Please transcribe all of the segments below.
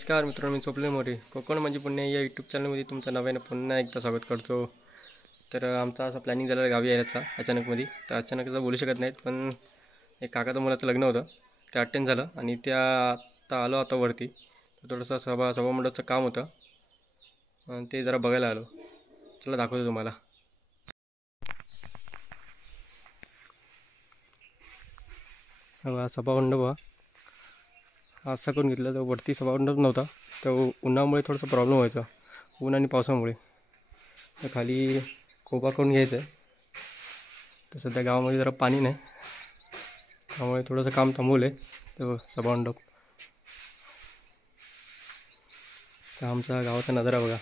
नमस्कार मित्रांनो, मी स्वप्नील मोरे. कोकण म्हणजे पुणे या यूट्यूब चॅनलमध्ये तुमचं नव्यानं पुन्हा एकदा स्वागत करतो. तर आमचा असा प्लॅनिंग झाला गावी यायचा अचानकमध्ये. तर अचानक असं बोलू शकत नाहीत, पण एक काकाचं मुलाचं लग्न होतं, ते अटेंड झालं आणि त्या आत्ता आलो आता वरती. तर थोडंसं सभामंडपाचं काम होतं आणि ते जरा बघायला आलो. चला दाखवतो तुम्हाला. हा सभामंडप असा करून घेतला. तर वरती सभामंडप नव्हता, तर उन्हामुळे थोडासा प्रॉब्लेम व्हायचा, ऊन आणि पावसामुळे. तर खाली कोबा करून घ्यायचं आहे. तर सध्या गावामध्ये जरा पाणी नाही, त्यामुळे थोडंसं काम थांबवलं आहे. तर सभामंडप, तर आमचा गावाचा नजारा बघा.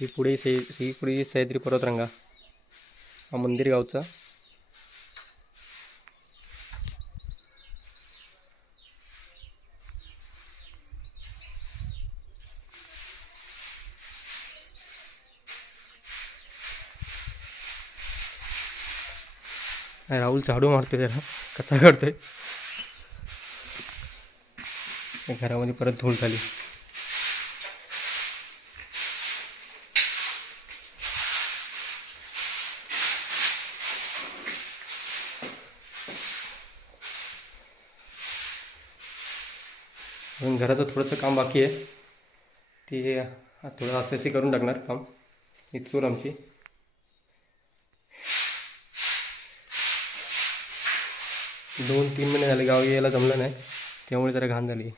ही पुढे पुढे सह्याद्री पर्वतरांगा, हा मंदिर गावचा. राहुल झाडू मारतोय, त्याला कचरा काढतोय. घरामध्ये परत धूळ झाली. अजून घराचं थोडंसं काम बाकी आहे, ते थोडं असे करून टाकणार काम. ही चूल आमची. दोन तीन महिने झाले गावी यायला जमलं नाही, त्यामुळे जरा घाण झाली.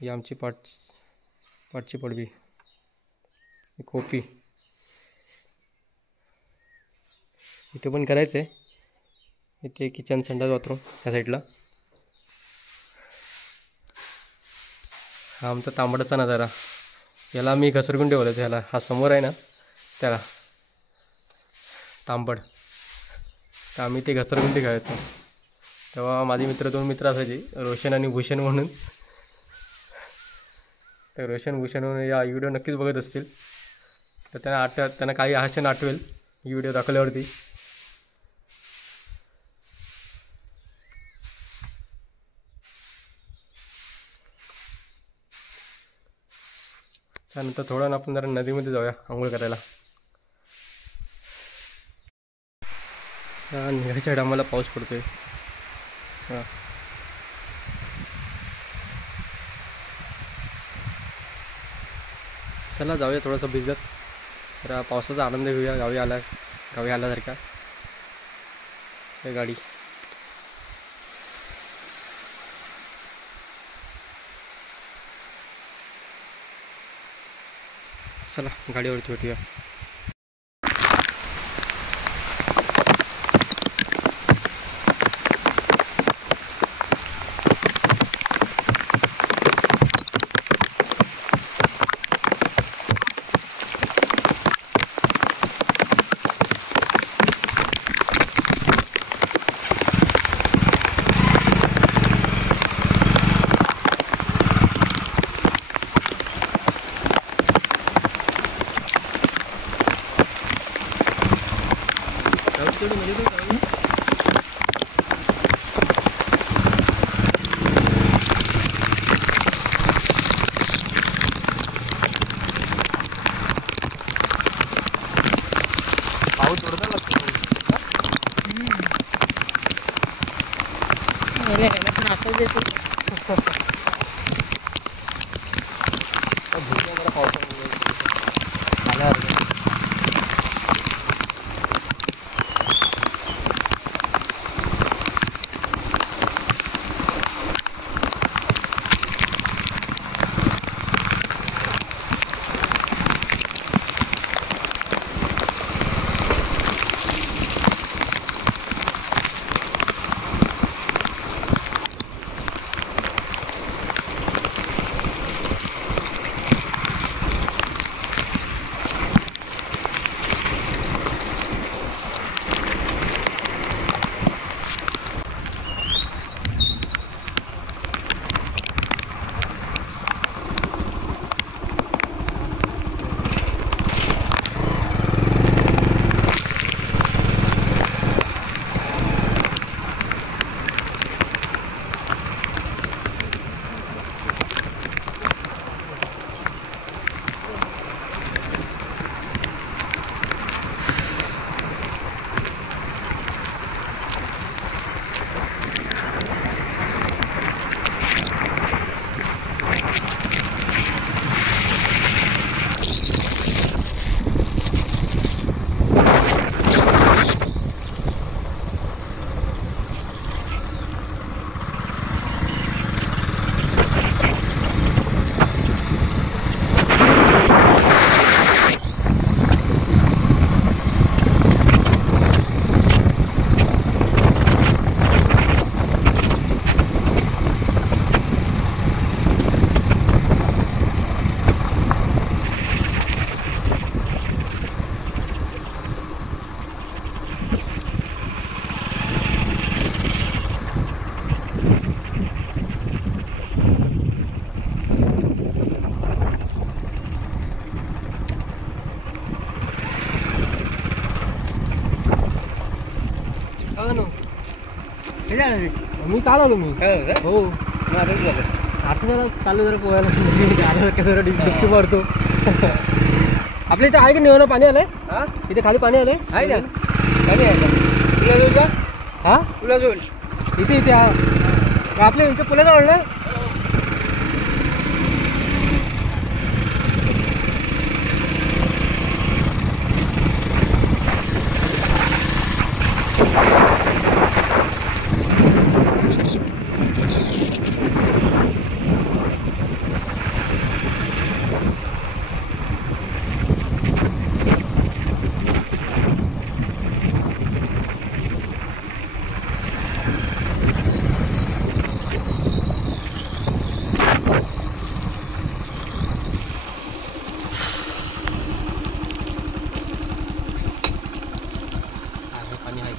ही आमची पाठची पडवी, खोपी. इथे पण करायचं आहे. इथे किचन, संडास, बाथरूम ह्या साईडला. हा आमचा तांबडाचा नजारा. याला मी घसरगुंडी बोलायचं. ह्याला हा समोर आहे ना, त्याला तांबड. तर आम्ही ते घसरगुंडी खेळायचो. तेव्हा माझे दोन मित्र असायचे, रोशन आणि भूषण म्हणून. तर रोशन भूषण म्हणून या व्हिडिओ नक्कीच बघत असतील, तर त्यांना काही आशेन आठवेल ही व्हिडिओ दाखवल्यावरती. त्यानंतर थोडं आपण जरा नदीमध्ये जाऊया आंघोळ करायला. निघायच्या टायमाला पाऊस पडतोय. चला जाऊया थोडंसं भिजत, जरा पावसाचा आनंद घेऊया. गावी आल्यासारखा. गाडी चला गाडीवरती भेटूया. मी काल आलो मी. हो आता जरा चालू जरा पोहायला जरा डुबकी मारतो. आपल्या इथे आहे का निवाना पाणी आलंय? इथे खाली पाणी आलंय? आहे ना पाणी आहे का तुला जाऊ का? हा तुला जाऊन इथे इथे आपल्या इथे पुण्याजवळ ना. पाणी आहे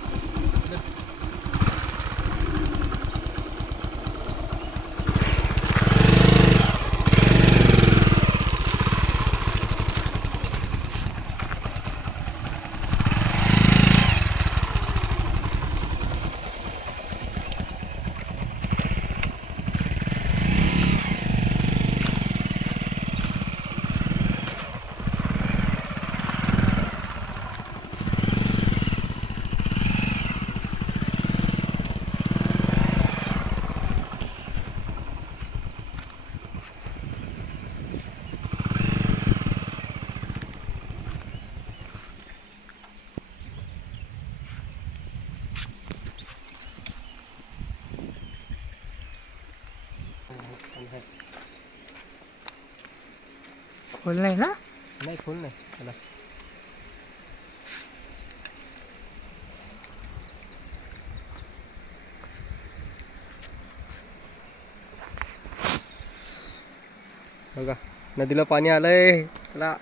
खोल नाही ना. नाही खोल नाही चला. बघा नदीला पाणी आलंय. चला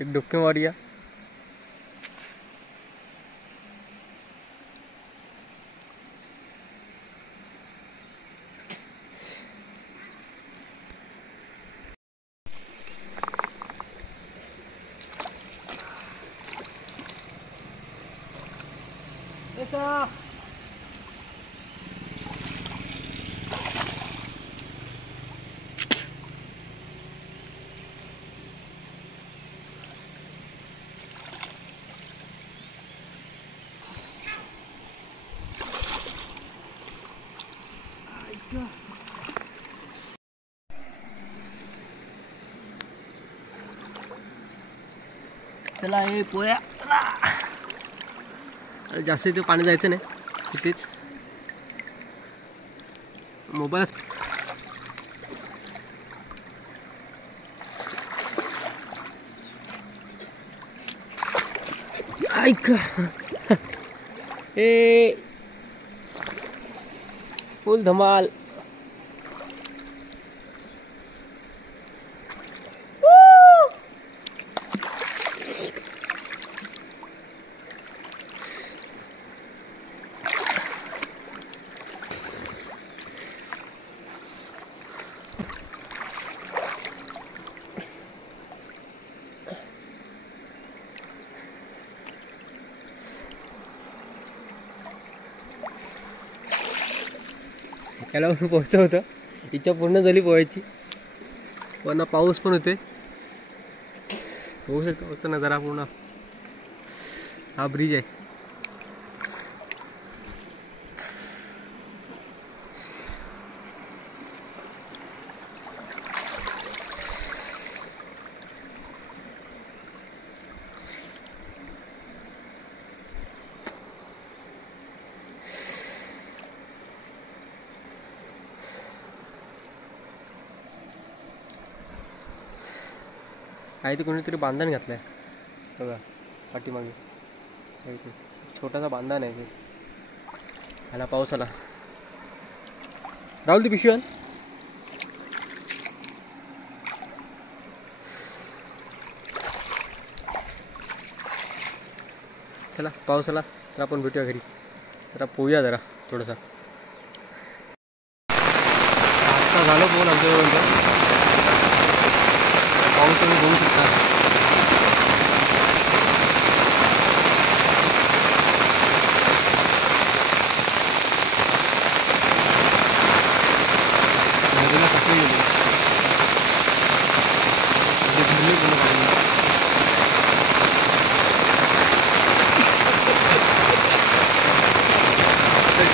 एक डुबकी मारूया. चला हे पोया. जास्त इथे पाणी जायचं नाही. इथेच मोबाईल ऐक ए फुल धमाल. याला पोहायचं होतं. इच्छा पूर्ण झाली पोहायची. पण पाऊस पण होते. होऊ शकतो फक्त नजारा पूर्ण. हा ब्रिज आहे. आहे ते कोणीतरी बांधण घातलाय बघा पाठीमागे. छोटासा बांधण आहे ते. ह्याला पाऊस आला. राहुल ती पिशवी आण. चला पाऊस आला तर आपण भेटूया घरी. जरा पोहूया जरा थोडंसं. आता झालं पोहून आमच्यापर्यंत. पाऊस तुम्ही बघू शकता. फुल्ली पूर्ण पाणी.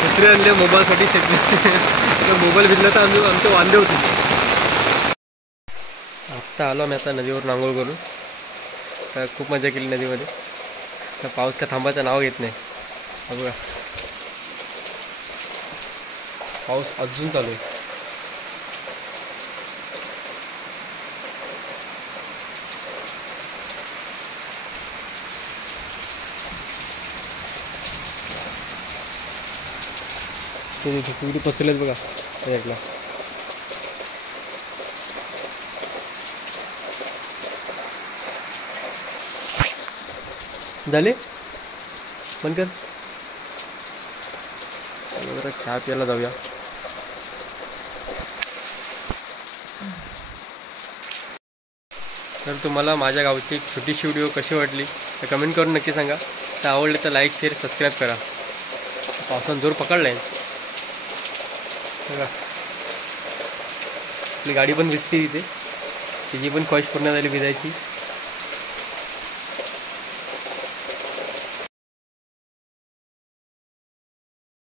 छत्री आणले मोबाईलसाठी. छत्री मोबाईल भिजला तर आमचे वांदे होते. आत्ता आलो आम्ही आता नदीवरून आंघोळ करून. तर खूप मजा केली नदीमध्ये. तर पाऊस का थांबायचं नाव घेत नाही. हा बघा पाऊस अजून चालू आहे. ते किती पसरलेत बघा साईडला. झाले बंद कर. जरा चहा प्यायला जाऊया. तर तुम्हाला माझ्या गावची एक छोटीशी व्हिडिओ कशी वाटली तर कमेंट करून नक्की सांगा. तर आवडले तर लाईक शेअर सबस्क्राईब करा. पावसानं जोर पकडला आहे बघा. आपली गाडी पण भिजते तिथे. तिची पण ख्वाहिश पूर्ण झाली भिजायची.